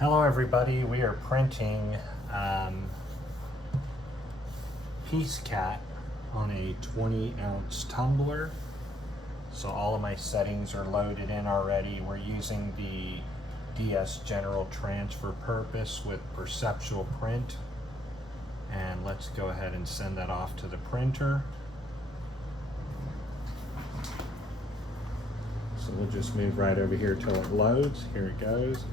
Hello everybody, we are printing Peace Cat on a 20-ounce tumbler. So all of my settings are loaded in already. We're using the DS General Transfer Purpose with Perceptual print. And let's go ahead and send that off to the printer. So we'll just move right over here till it loads. Here it goes.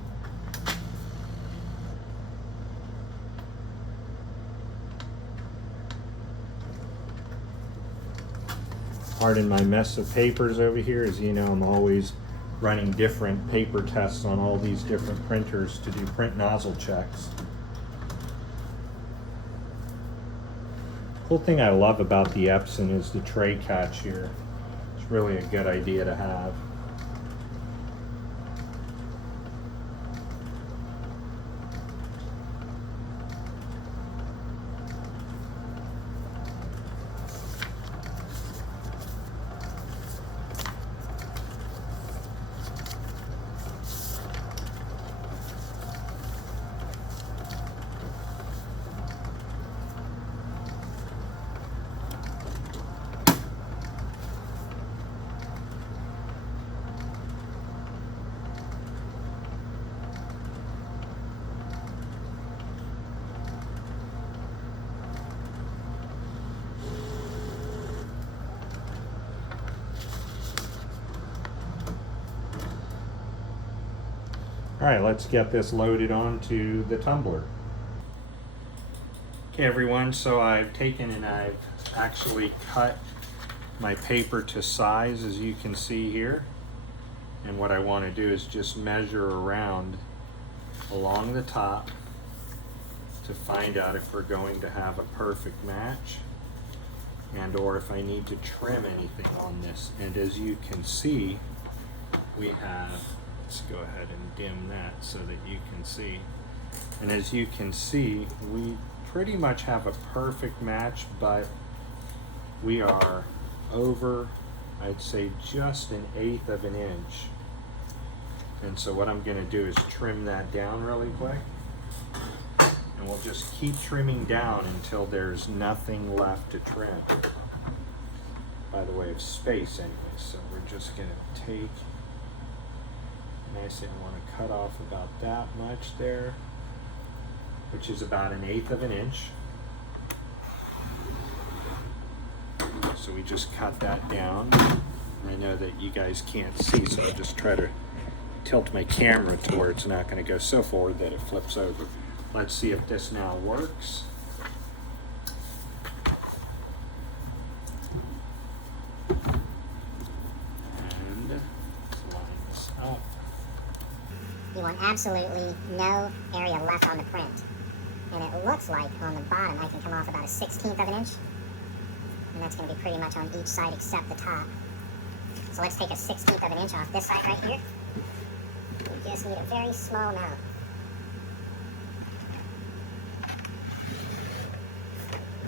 Pardon my mess of papers over here. As you know, I'm always running different paper tests on all these different printers to do print nozzle checks. Cool thing I love about the Epson is the tray catch here. It's really a good idea to have. All right, let's get this loaded onto the tumbler. Okay everyone, so I've taken and I've actually cut my paper to size, as you can see here. And what I want to do is just measure around along the top to find out if we're going to have a perfect match and or if I need to trim anything on this. And as you can see, we have, let's go ahead and dim that so that you can see. And as you can see, we pretty much have a perfect match, but we are over, I'd say, just 1/8 of an inch. And so what I'm going to do is trim that down really quick. And we'll just keep trimming down until there's nothing left to trim. By the way of space anyway, so we're just going to take, and I say I want to cut off about that much there, which is about 1/8 of an inch. So we just cut that down. I know that you guys can't see, so I'll just try to tilt my camera to where it's not going to go so forward that it flips over. Let's see if this now works. And let's line this up. You want absolutely no area left on the print. And it looks like on the bottom I can come off about 1/16 of an inch. And that's going to be pretty much on each side except the top. So let's take 1/16 of an inch off this side right here. We just need a very small amount.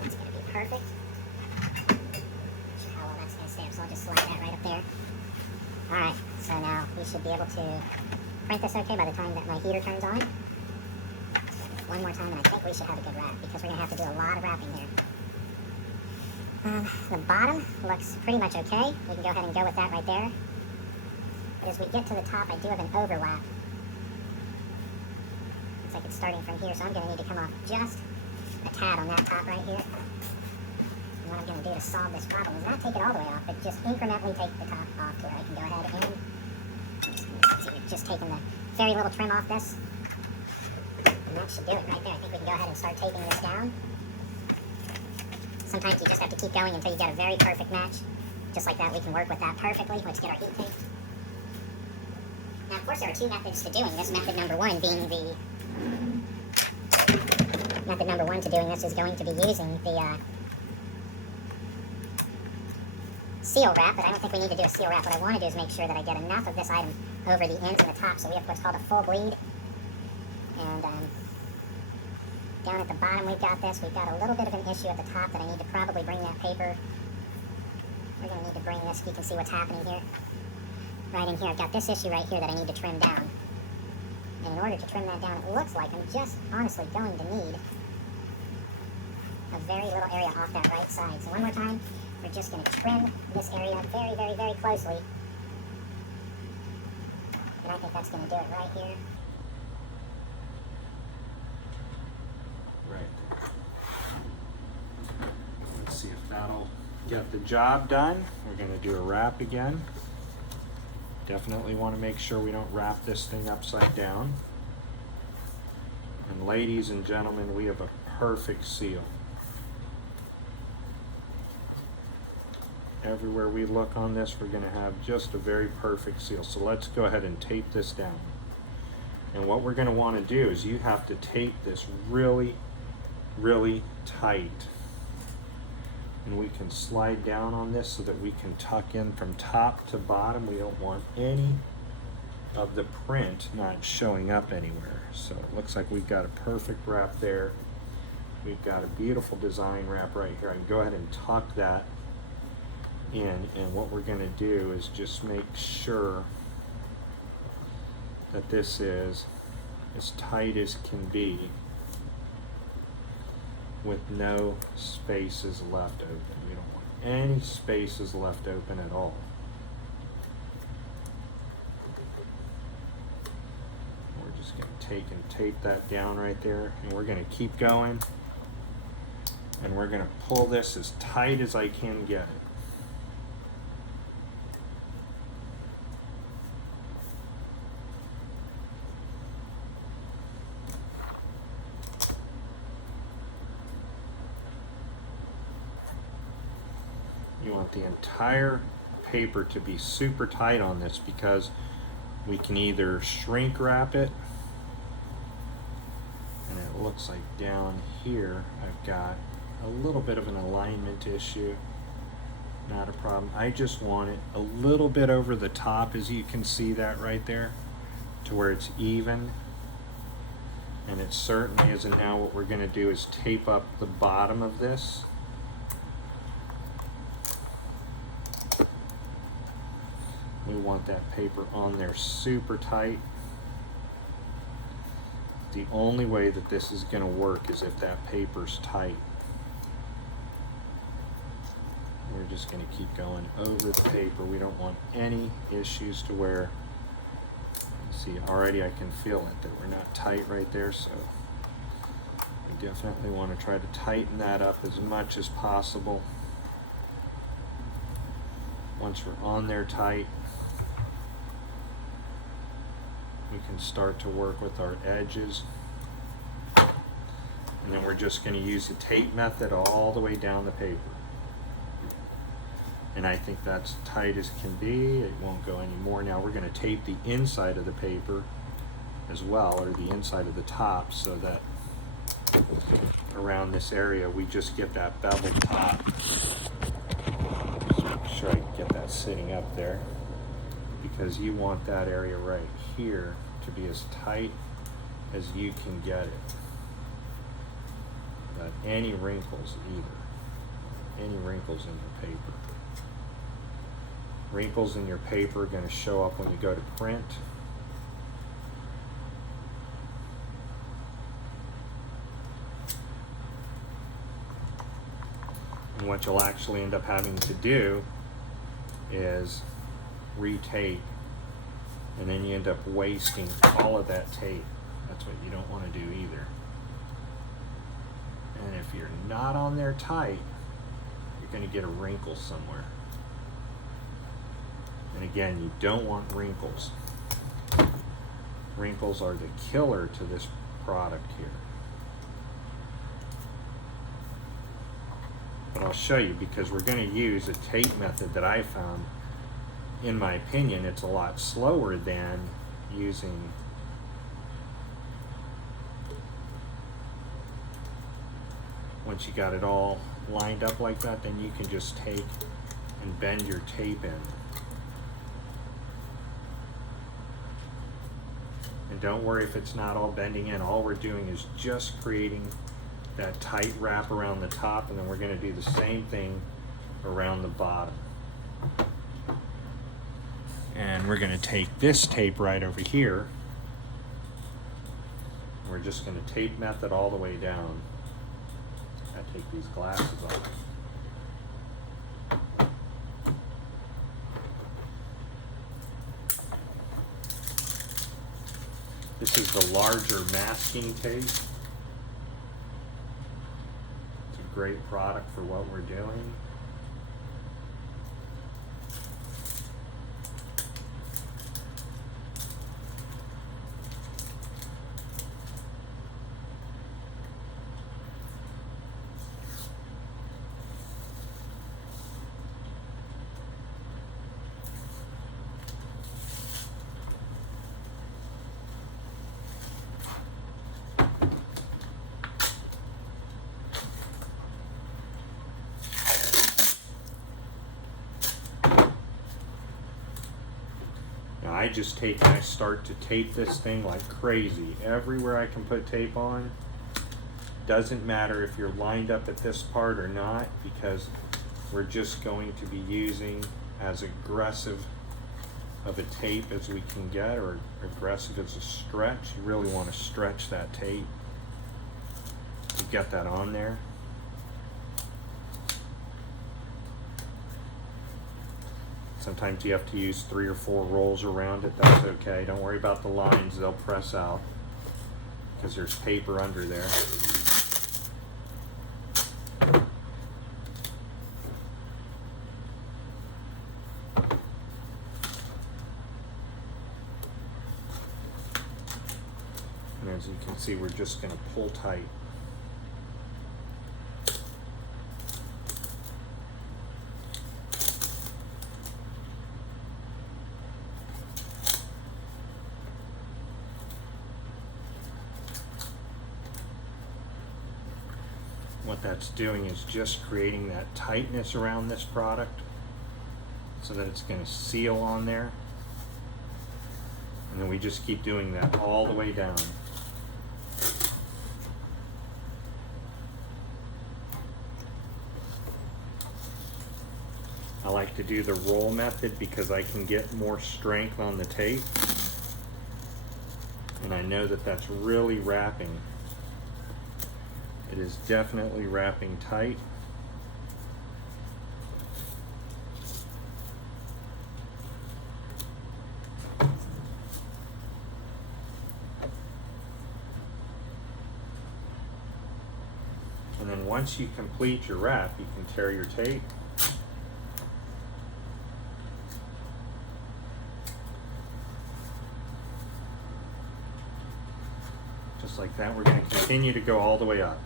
That's going to be perfect. Not sure how well that's going to stand, so I'll just slide that right up there. Alright, so now we should be able to print this okay by the time that my heater turns on. One more time, and I think we should have a good wrap because we're going to have to do a lot of wrapping here. The bottom looks pretty much okay. We can go ahead and go with that right there. But as we get to the top, I do have an overlap. Looks like it's starting from here, so I'm going to need to come off just a tad on that top right here. And what I'm going to do to solve this problem is not take it all the way off, but just incrementally take the top off to where I can go ahead and we're just taking the very little trim off this. And that should do it right there. I think we can go ahead and start taping this down. Sometimes you just have to keep going until you get a very perfect match. Just like that, we can work with that perfectly. Let's get our heat tape. Now, of course, there are two methods to doing this. Method number one being the... Method number one to doing this is going to be using the seal wrap, but I don't think we need to do a seal wrap. What I want to do is make sure that I get enough of this item over the ends and the top, so we have what's called a full bleed. And down at the bottom we've got this. We've got a little bit of an issue at the top that I need to probably bring that paper. We're going to need to bring this, you can see what's happening here. Right in here, I've got this issue right here that I need to trim down. And in order order to trim that down, it looks like I'm just honestly going to need a very little area off that right side. So one more time, we're just going to trim this area very, very, very closely. And I think that's going to do it right here. Right. Let's see if that'll get the job done. We're going to do a wrap again. Definitely want to make sure we don't wrap this thing upside down. And ladies and gentlemen, we have a perfect seal. Everywhere we look on this, we're going to have just a very perfect seal. So let's go ahead and tape this down. And what we're going to want to do is you have to tape this really, really tight. And we can slide down on this so that we can tuck in from top to bottom. We don't want any of the print not showing up anywhere. So it looks like we've got a perfect wrap there. We've got a beautiful design wrap right here. I can go ahead and tuck that in, and what we're going to do is just make sure that this is as tight as can be with no spaces left open. We don't want any spaces left open at all. We're just going to take and tape that down right there, and we're going to keep going, and we're going to pull this as tight as I can get it. You want the entire paper to be super tight on this, because we can either shrink wrap it, and it looks like down here I've got a little bit of an alignment issue. Not a problem. I just want it a little bit over the top, as you can see that right there, to where it's even. And it certainly isn't. Now what we're going to do is tape up the bottom of this. We want that paper on there super tight. The only way that this is going to work is if that paper's tight. We're just going to keep going over the paper. We don't want any issues to where, see, already I can feel it that we're not tight right there, so we definitely want to try to tighten that up as much as possible. Once we're on there tight, we can start to work with our edges. And then we're just going to use the tape method all the way down the paper. And I think that's tight as can be. It won't go any more. Now we're going to tape the inside of the paper as well, or the inside of the top, so that around this area we just get that beveled top. Just make sure I can get that sitting up there, because you want that area right here to be as tight as you can get it. Not any wrinkles either. Any wrinkles in your paper. Wrinkles in your paper are going to show up when you go to print. And what you'll actually end up having to do is retape, and then you end up wasting all of that tape. That's what you don't want to do either. And if you're not on there tight, you're going to get a wrinkle somewhere. And again, you don't want wrinkles. Wrinkles are the killer to this product here. But I'll show you, because we're going to use a tape method that I found, in my opinion, it's a lot slower than using once you got it all lined up like that, then you can just take and bend your tape in. And don't worry if it's not all bending in. All we're doing is just creating that tight wrap around the top, and then we're going to do the same thing around the bottom. And we're going to take this tape right over here, we're just going to tape method all the way down. I take these glasses off. This is the larger masking tape. It's a great product for what we're doing. I just take and I start to tape this thing like crazy. Everywhere I can put tape on. Doesn't matter if you're lined up at this part or not, because we're just going to be using as aggressive of a tape as we can get, or aggressive as a stretch. You really want to stretch that tape to get that on there. Sometimes you have to use 3 or 4 rolls around it. That's okay. Don't worry about the lines. They'll press out because there's paper under there. And as you can see, we're just going to pull tight. What that's doing is just creating that tightness around this product so that it's going to seal on there. And then we just keep doing that all the way down. I like to do the roll method because I can get more strength on the tape. And I know that that's really wrapping. It is definitely wrapping tight. And then once you complete your wrap, you can tear your tape. Just like that. We're going to continue to go all the way up.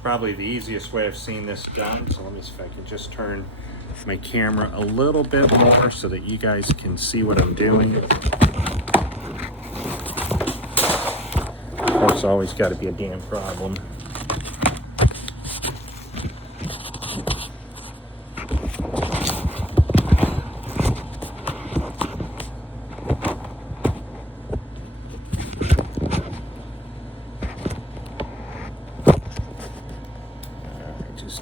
Probably the easiest way I've seen this done. So let me see if I can just turn my camera a little bit more so that you guys can see what I'm doing. Of course, always got to be a damn problem.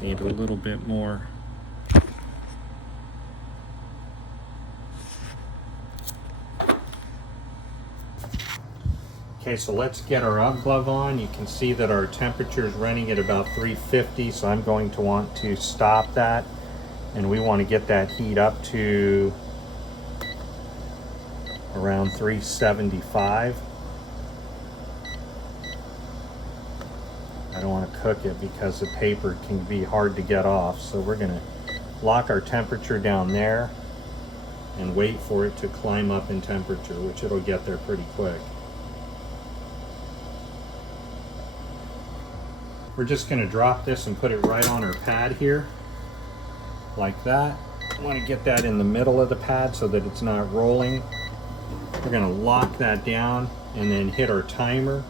Need a little bit more. Okay, so let's get our UGG glove on. You can see that our temperature is running at about 350, so I'm going to want to stop that, and we want to get that heat up to around 375. I don't want to cook it because the paper can be hard to get off. So we're going to lock our temperature down there and wait for it to climb up in temperature, which it'll get there pretty quick. We're just going to drop this and put it right on our pad here, like that. I want to get that in the middle of the pad so that it's not rolling. We're going to lock that down and then hit our timer.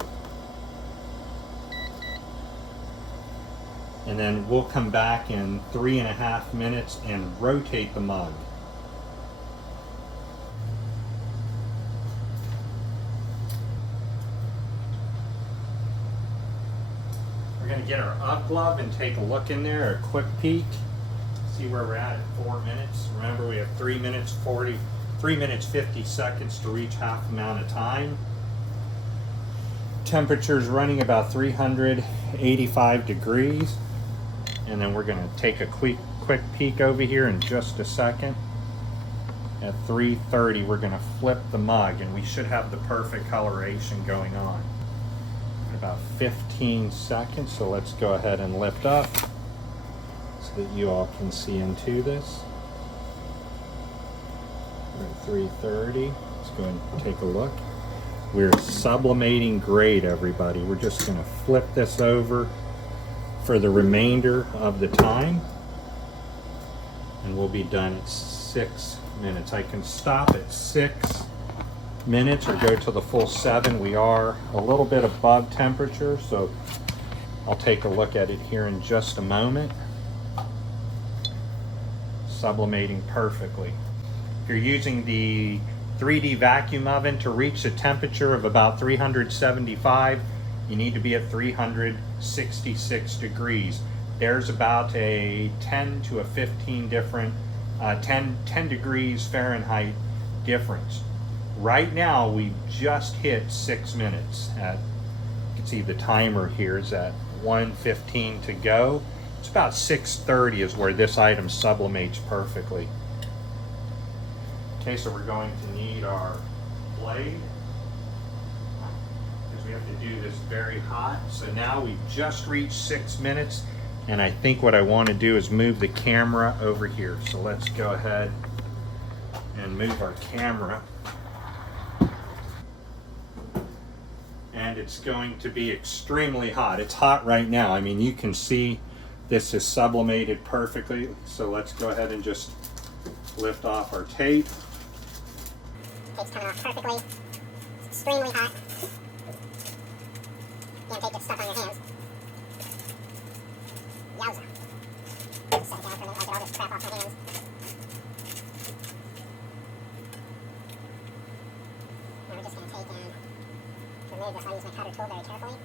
And then we'll come back in 3.5 minutes and rotate the mug. We're going to get our UGG glove and take a look in there, a quick peek, see where we're at 4 minutes. Remember, we have 3 3 minutes 50 seconds to reach half amount of time. Temperature's running about 385 degrees. And then we're going to take a quick peek over here in just a second. At 330, we're going to flip the mug, and we should have the perfect coloration going on. About 15 seconds, so let's go ahead and lift up so that you all can see into this. We're at 330. Let's go ahead and take a look. We're sublimating grade, everybody. We're just going to flip this over for the remainder of the time, and we'll be done at 6 minutes. I can stop at 6 minutes or go to the full 7. We are a little bit above temperature, so I'll take a look at it here in just a moment. Sublimating perfectly. If you're using the 3D vacuum oven to reach a temperature of about 375, you need to be at 366 degrees. There's about a 10 to a 15 different, 10 degrees Fahrenheit difference. Right now, we just hit 6 minutes. You can see the timer here is at 1:15 to go. It's about 6:30 is where this item sublimates perfectly. Okay, so we're going to need our blade, we have to do this very hot. So now we've just reached 6 minutes, and I think what I want to do is move the camera over here. So let's go ahead and move our camera. And it's going to be extremely hot. It's hot right now. I mean, you can see this is sublimated perfectly. So let's go ahead and just lift off our tape. Tape's coming off perfectly. It's extremely hot. Tape gets stuck on your hands. Yowza. Just set it down for a minute. I'll get all this crap off my hands. Now we're just going to take and remove this. I'll use my cutter tool very carefully.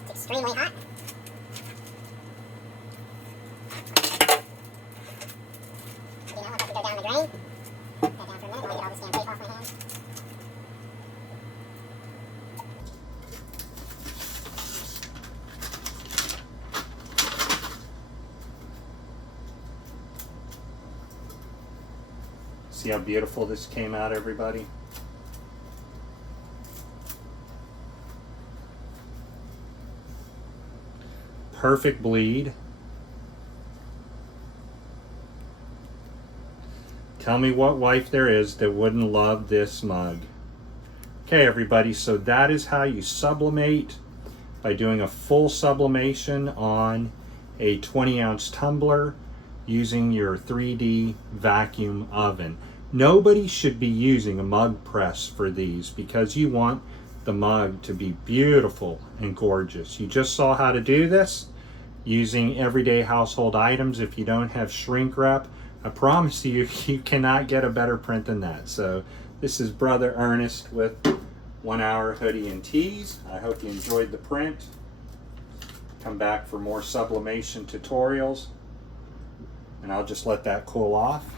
It's extremely hot. You know, I'm about to go down the grain. Put that down for a minute while I get all this damn tape off my hands. See how beautiful this came out, everybody? Perfect bleed. Tell me what wife there is that wouldn't love this mug. Okay, everybody, so that is how you sublimate by doing a full sublimation on a 20-ounce tumbler using your 3D vacuum oven. Nobody should be using a mug press for these because you want the mug to be beautiful and gorgeous. You just saw how to do this using everyday household items. If you don't have shrink wrap, I promise you, you cannot get a better print than that. So this is Brother Ernest with 1 Hour Hoodie and Tees. I hope you enjoyed the print. Come back for more sublimation tutorials, and I'll just let that cool off.